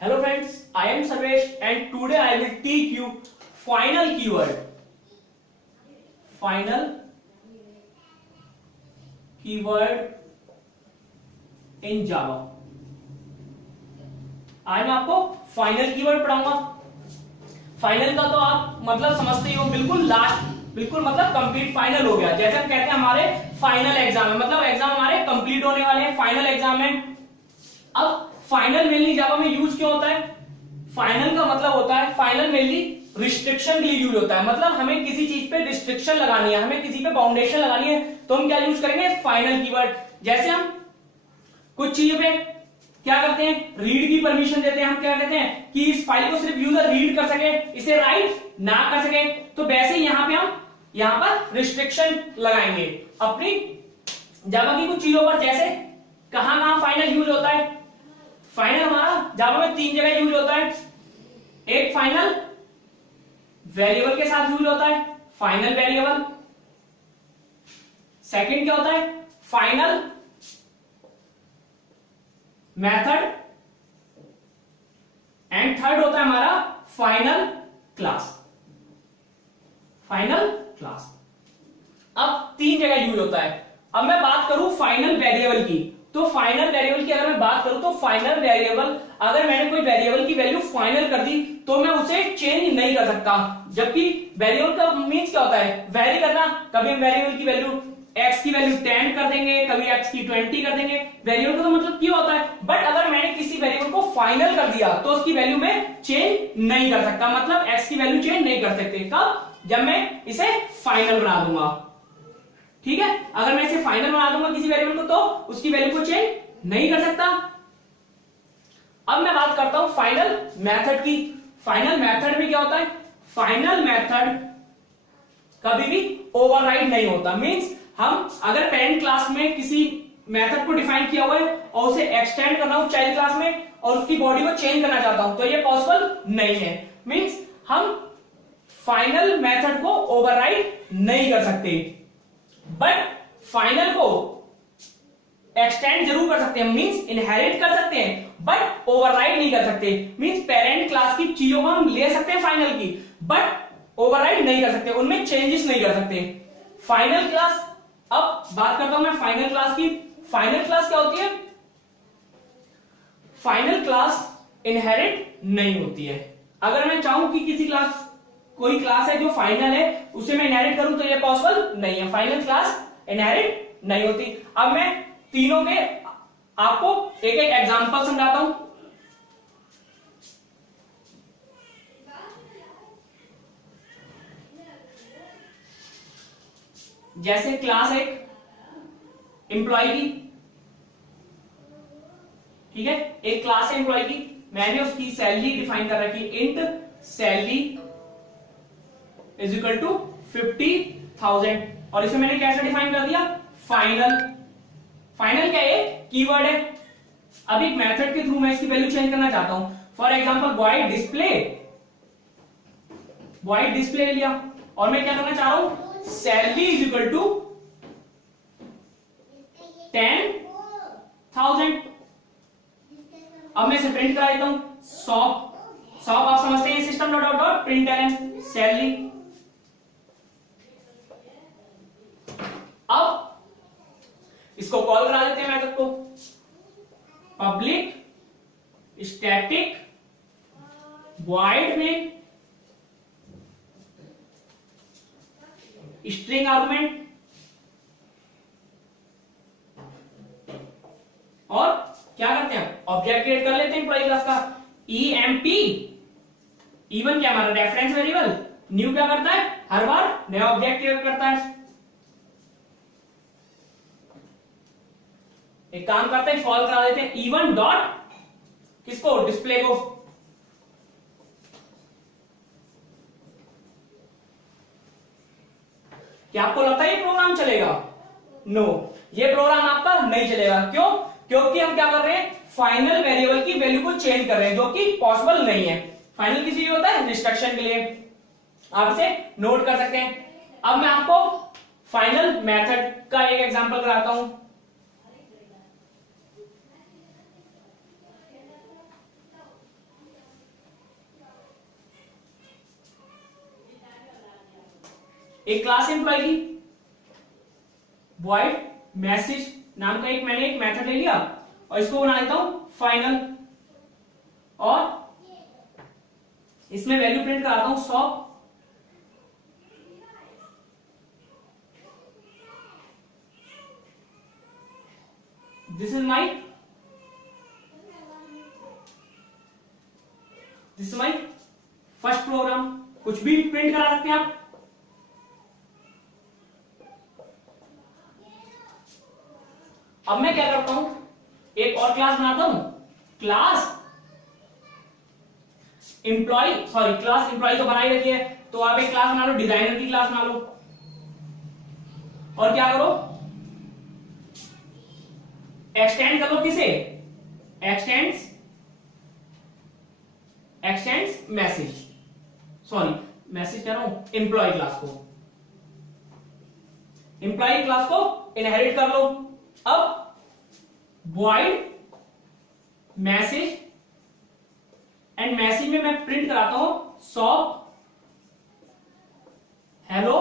Hello friends, I am Sarvesh and today I will teach you final keyword. Final keyword in Java. आज मैं आपको final keyword पढ़ाऊंगा. Final का तो आप मतलब समझते ही हो, बिल्कुल लास्ट, बिल्कुल मतलब कंप्लीट फाइनल हो गया. जैसे हम कहते हैं हमारे फाइनल एग्जाम है, मतलब एग्जाम हमारे कंप्लीट होने वाले हैं, फाइनल एग्जाम है. अब फाइनल मेनली जावा में यूज क्यों होता है? फाइनल का मतलब होता है, फाइनल मेनली रिस्ट्रिक्शन के लिए यूज होता है. मतलब हमें किसी चीज पे रिस्ट्रिक्शन लगानी है, हमें किसी पे बाउंडेशन लगानी है, तो हम क्या यूज करेंगे? Final keyword. जैसे हम कुछ चीजों पे क्या करते हैं, रीड की परमिशन देते हैं. हम क्या कहते हैं कि इस फाइल को सिर्फ यूजर रीड कर सके, इसे राइट ना कर सके. तो वैसे यहां पे हम यहां पर रिस्ट्रिक्शन लगाएंगे अपनी जावा की कुछ चीजों पर. जैसे कहां कहां फाइनल यूज होता है? फाइनल हमारा जावा में 3 जगह यूज होता है. एक फाइनल वेरिएबल के साथ यूज होता है, फाइनल वेरिएबल. सेकंड क्या होता है? Final method. एंड थर्ड होता है हमारा फाइनल क्लास. फाइनल क्लास अब 3 जगह यूज होता है. अब मैं बात करूं फाइनल वेरिएबल की, तो फाइनल वेरिएबल की अगर मैं बात करूं तो फाइनल वेरिएबल, अगर मैंने कोई वेरिएबल की वैल्यू फाइनल कर दी तो मैं उसे चेंज नहीं कर सकता. जबकि वेरिएबल का मीन्स क्या होता है? वेरी करना. कभी हम वेरिएबल की वैल्यू x की वैल्यू 10 कर देंगे, कभी x की 20 कर देंगे. वेरिएबल का तो मतलब क्यों होता है. बट अगर मैंने किसी वेरिएबल को फाइनल कर दिया तो उसकी वैल्यू में चेंज नहीं कर सकता. मतलब x की वैल्यू चेंज नहीं कर सकते. कब? जब मैं इसे फाइनल बना दूंगा. ठीक है, अगर मैं इसे फाइनल बना दूंगा किसी वेरिएबल को तो उसकी वैल्यू को चेंज नहीं कर सकता. अब मैं बात करता हूं फाइनल मेथड की. फाइनल मेथड में क्या होता है? फाइनल मेथड कभी भी ओवरराइड नहीं होता. मींस हम अगर पेरेंट क्लास में किसी मेथड को डिफाइन किया हुआ है और उसे एक्सटेंड करना हूं चाइल्ड क्लास में और उसकी बॉडी को चेंज करना चाहता हूं तो ये पॉसिबल नहीं है. मींस हम फाइनल मेथड को ओवरराइड नहीं कर सकते, बट फाइनल को एक्सटेंड जरूर कर सकते हैं. मींस इनहेरिट कर सकते हैं बट ओवरराइड नहीं कर सकते. मींस पेरेंट क्लास की चीजों को हम ले सकते हैं फाइनल की, बट ओवरराइड नहीं कर सकते, उनमें चेंजेस नहीं कर सकते. फाइनल क्लास, अब बात करता हूं मैं फाइनल क्लास की. फाइनल क्लास क्या होती है? फाइनल क्लास इनहेरिट नहीं होती है. अगर मैं चाहूं कि किसी क्लास, कोई क्लास है जो फाइनल है, उसे मैं इनहेरिट करूं तो ये पॉसिबल नहीं है. फाइनल क्लास इनहेरिट नहीं होती. अब मैं तीनों के आपको एक एक एग्जांपल समझाता हूं. जैसे क्लास एक एम्प्लॉय की, ठीक है, एक क्लास है एम्प्लॉय की. मैंने उसकी सैलरी डिफाइन कर रखी, int salary is equal to 50,000. और इसे मैंने कैसे डिफाइन कर दिया? फाइनल. फाइनल क्या है? कीवर्ड है. अब एक मेथड के थ्रू मैं इसकी वैल्यू चेंज करना चाहता हूं. For example void display, void display ले लिया और मैं क्या करना चाह रहा हूं? Salary is equal to 10,000. अब मैं इसे प्रिंट करा देता हूं. शॉप, शॉप आप समझते हैं, system dot dot print ln salary. अब इसको कॉल करा देते हैं मेथड को. Public static void main string argument और क्या करते हैं? ऑब्जेक्ट क्रिएट कर लेते हैं एम्प्लॉय क्लास का. ईएमपी, इवन क्या हमारा रेफरेंस वेरिएबल. न्यू क्या करता है? हर बार नया ऑब्जेक्ट क्रिएट करता है. एक काम करते हैं, कॉल करा देते हैं इवन डॉट किसको? डिस्प्ले को. क्या आपको लगता है ये प्रोग्राम चलेगा? नो, ये प्रोग्राम आपका नहीं चलेगा. क्यों? क्योंकि हम क्या कर रहे हैं? फाइनल वेरिएबल की वैल्यू को चेंज कर रहे हैं, जो कि पॉसिबल नहीं है. फाइनल किसी होता है रिस्ट्रिक्शन के लिए, आप इसे नोट कर सकते हैं. अब मैं आपको फाइनल मेथड का एक एग्जांपल कराता हूं. एक क्लास एम्प्लॉय की void मैसेज नाम का मैंने एक मेथड ले लिया और इसको बना देता हूं फाइनल, और इसमें वैल्यू प्रिंट कराता हूं 100। This is my first program. कुछ भी प्रिंट करा सकते हैं आप। अब मैं क्या करता हूं, एक और क्लास बनाता हूं, class employ, sorry class employ तो बना ही रखी है, तो आप एक क्लास बना लो, डिजाइनर की क्लास बना लो, और क्या करो, एक्सटेंड कर लो किसे, एक्सटेंड्स मैसेज, सॉरी मैसेज कह रहा हूं, एम्प्लॉय क्लास को, एम्प्लॉय क्लास को इनहेरिट कर लो। अब void मैसेज, एंड मैसेज में मैं प्रिंट कराता हूं शॉप हेलो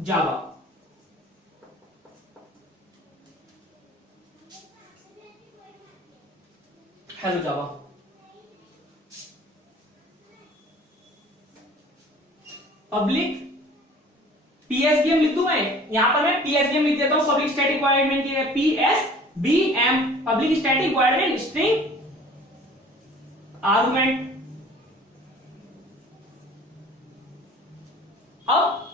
जावा। हेलो जावा, पब्लिक पीएसबीएम लिख दूं मैं, यहां पर मैं पीएसबीएम लिख देता हूं, पब्लिक स्टैटिक वॉइड मेन की है PSVM, public static void main string argument. अब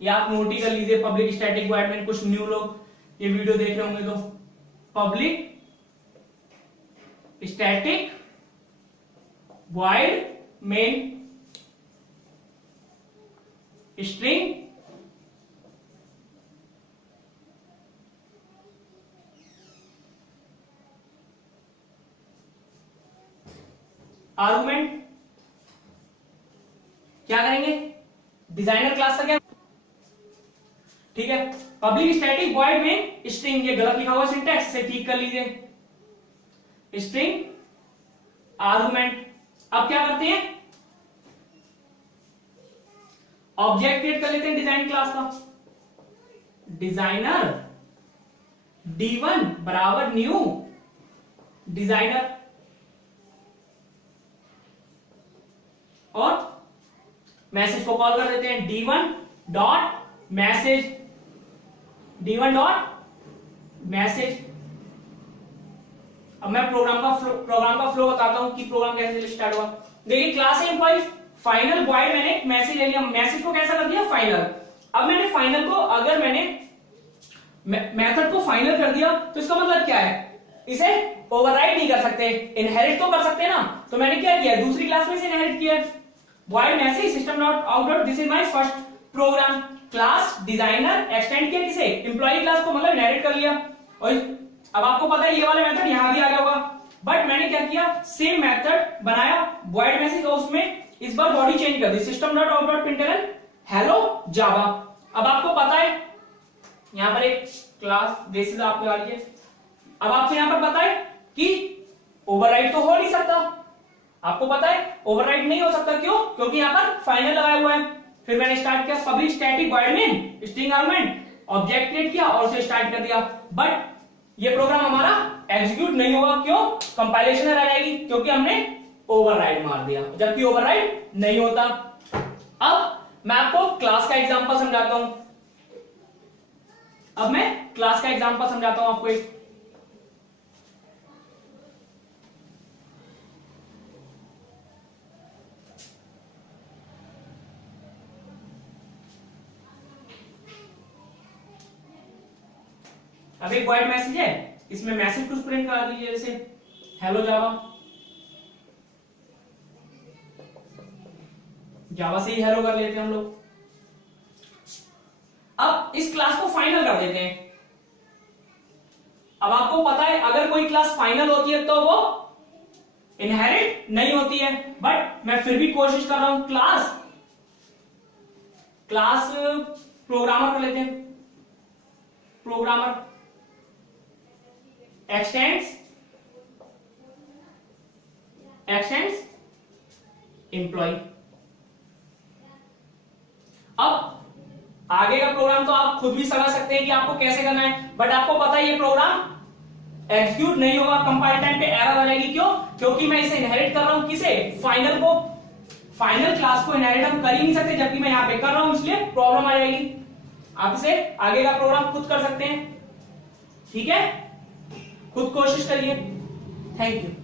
ये आप नोट ही कर लीजिए, पब्लिक स्टैटिक वॉइड मेन, कुछ न्यू लोग ये वीडियो देख रहे होंगे तो public static void main string argument. क्या करेंगे, डिजाइनर क्लास का क्या, ठीक है, public static void main string, ये गलत लिखा हुआ सिंटैक्स से ठीक कर लीजिए, स्ट्रिंग आर्गुमेंट। अब क्या करते हैं, ऑब्जेक्ट क्रिएट कर लेते हैं डिजाइन क्लास का, डिजाइनर D1 बराबर न्यू डिजाइनर, और मैसेज को कॉल कर देते हैं D1 dot message, D1 dot message. अब मैं प्रोग्राम का फ्लो बताता हूं कि प्रोग्राम कैसे स्टार्ट हुआ। देखिए क्लास एम्प्लॉय फाइनल वॉइड, मैंने मैसेज ले लिया, मैसेज को कैसा कर दिया फाइनल। अब मैंने फाइनल को, अगर मैंने मेथड को फाइनल कर दिया तो इसका मतलब क्या है, इसे ओवरराइड नहीं कर सकते, इनहेरिट तो कर सकते हैं ना। तो मैंने क्या किया, दूसरी क्लास में से इनहेरिट किया, void message system dot out dot, this is my first program, class designer extend किया किसे, एम्प्लॉय क्लास को, मतलब इनहेरिट कर लिया। और अब आपको पता है ये वाला मेथड यहां भी आ गया होगा, बट मैंने क्या किया, सेम मेथड बनाया वॉइड मैसेज, और उसमें इस बार बॉडी चेंज कर दी, system dot out dot println hello Java. अब आपको पता है यहां पर एक क्लास बेसिस आपको आ रही है, अब आपको यहां पर पता है कि ओवरराइड तो हो नहीं सकता, आपको पता है ओवरराइड नहीं हो सकता, क्यों, क्योंकि यहां पर फाइनल लगाया हुआ है। फिर मैंने स्टार्ट किया public static void main string argument, object create किया और उसे स्टार्ट कर दिया, बट ये प्रोग्राम हमारा एग्जीक्यूट नहीं होगा, क्यों, कंपाइलेशन एरर आएगी, क्योंकि हमने ओवरराइड मार दिया, जबकि ओवरराइड नहीं होता। अब मैं आपको क्लास का एग्जांपल समझाता हूं, अब मैं क्लास का एग्जांपल समझाता हूं आपको एक। अब एक वॉइड मैसेज है, इसमें मैसेज कुछ प्रिंट करा दीजिए, जैसे हेलो जावा, जावा से ही हेलो कर लेते हैं हम लोग। अब इस क्लास को फाइनल कर देते हैं। अब आपको पता है अगर कोई क्लास फाइनल होती है तो वो इनहेरिट नहीं होती है, बट मैं फिर भी कोशिश कर रहा हूं, क्लास प्रोग्रामर कर लेते हैं, प्रोग्रामर एक्सटेंड्स एम्प्लॉय। आगे का प्रोग्राम तो आप खुद भी समझ सकते हैं कि आपको कैसे करना है, बट आपको पता है ये प्रोग्राम एग्जीक्यूट नहीं होगा, कंपाइल टाइम पे एरर आ जाएगी। क्यों? क्योंकि मैं इसे इनहेरिट कर रहा हूं, किसे? फाइनल को। फाइनल क्लास को इनहेरिट हम कर ही नहीं सकते, जबकि मैं यहां पे कर रहा हूं, इसलिए प्रॉब्लम आ जाएगी। आप इसे आगे का प्रोग्राम खुद कर सकते हैं, ठीक है? खुद कोशिश करिए। Thank you.